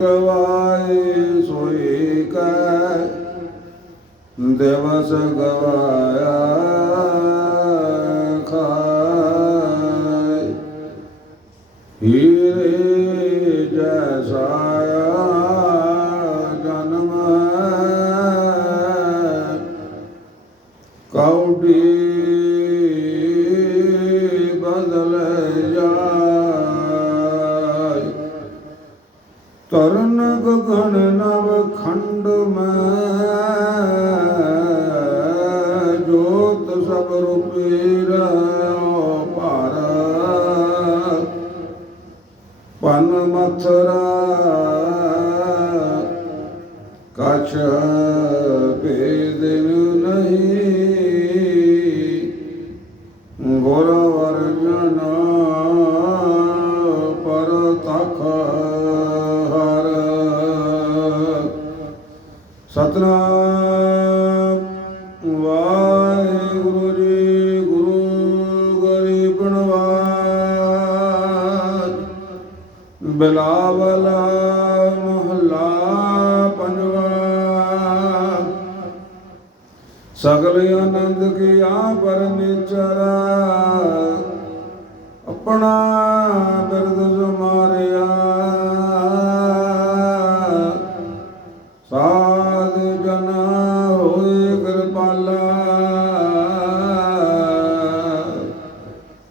ਗਵਾਏ ਸੋਈ ਕੈ ਦਿਵਸ ਗਵਾਇਆ ਤਰਨ ਗਗਨ ਨਵ ਖੰਡ ਮੈਂ, ਜੋਤ ਸਭ ਰੂਪੀ ਰਹਾ ਭਾਰ। ਪਨ ਮਥਰਾ ਕਛ ਭੇਦਨ ਨਹੀਂ ਗੁਰ ਵਰਜਨ ਸਤਨਾਮ। ਵਾਹਿਗੁਰੂ ਜੀ, ਗੁਰੂ ਗਰੀਬ ਨਵਾਜ ਬਿਲਾਵਲਾ ਮਹਲਾ ਪੰਜਵਾ। ਸਗਲ ਆਨੰਦ ਕੀਆ ਪਰਮੇਸ਼ਰ ਆਪਣਾ ਬਿਰਦ ਸੁਮਾਰਿਆ ਸਾਧ ਜਨ ਹੋਏ ਕਿਰਪਾਲਾ।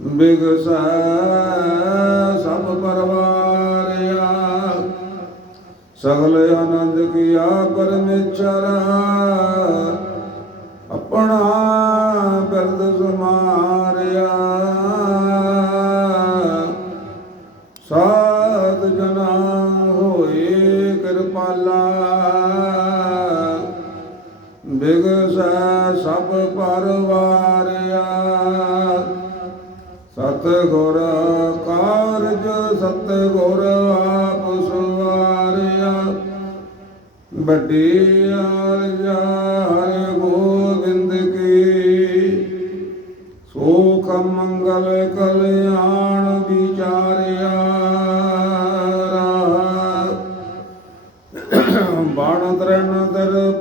ਬਿਗਸੈ ਸਭ ਪਰਵਾਰਿਆ। ਸਗਲ ਆਨੰਦ ਕੀਆ ਪਰਮੇਸ਼ਰ ਆਪਣਾ ਬਿਰਦ ਸਮਾਨ ਬਿਗਸੈ ਸਭ ਪਰਵਾਰਿਆ ਸਤ ਗੁਰ ਕਾਰਜ ਸਤ ਗੁਰ ਆਪ ਸਵਾਰਿਆ। ਵੱਡੀ ਆਰਜਾ ਹਰਿ ਗੋਬਿੰਦ ਕੀ। ਸੋਖ ਮੰਗਲ ਕਲਿਆਣ ਵਿਚਾਰਿਆ।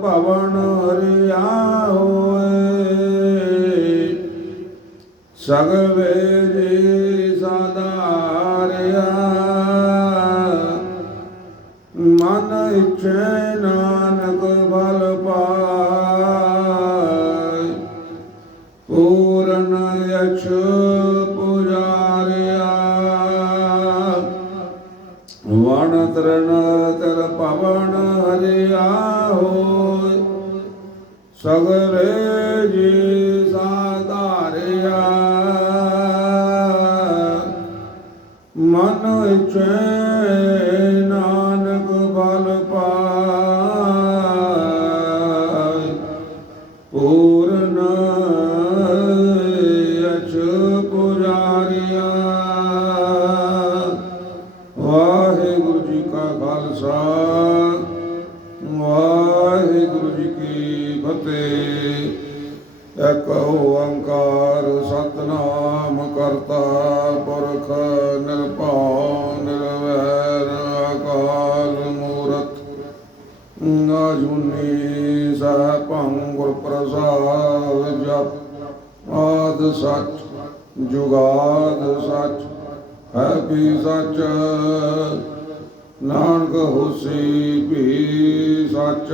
ਭਵਨ ਹਰਿਆ ਹੋਏ ਸਗਵੇ ਜੀ ਸਾਧਾਰਿਆ ਮਨ ਇਛੈ ਨਾਨਕ ਬਲ ਪਾਇ ਪੂਰਨ ਯਛ ਪੁਜਾਰਿਆ। ਵਣ ਤਰਨ ਤਰ ਪਵਨ ਹਰਿਆ। ਸਗਰੇ ਜੀ ਸਾਧਾਰਿਆ। ਮਨ ਇਛੈ ਕੀ ਫਤਿਹ ਇੱਕ ਓੰਕਾਰ ਸਤਨਾਮ ਕਰਤਾ ਪੁਰਖ ਨਿਰਭਉ ਨਿਰਵੈਰ ਅਕਾਲ ਮੂਰਤ। ਨਾਜੁਨੀ ਸਹਿਭੰ ਗੁਰ ਪ੍ਰਸਾਦ ਜਪ। ਆਦ ਸੱਚ, ਜੁਗਾਦ ਸੱਚ, ਹੈ ਵੀ ਸੱਚ? ਨਾਨਕ ਹੋਸੀ ਵੀ ਸੱਚ।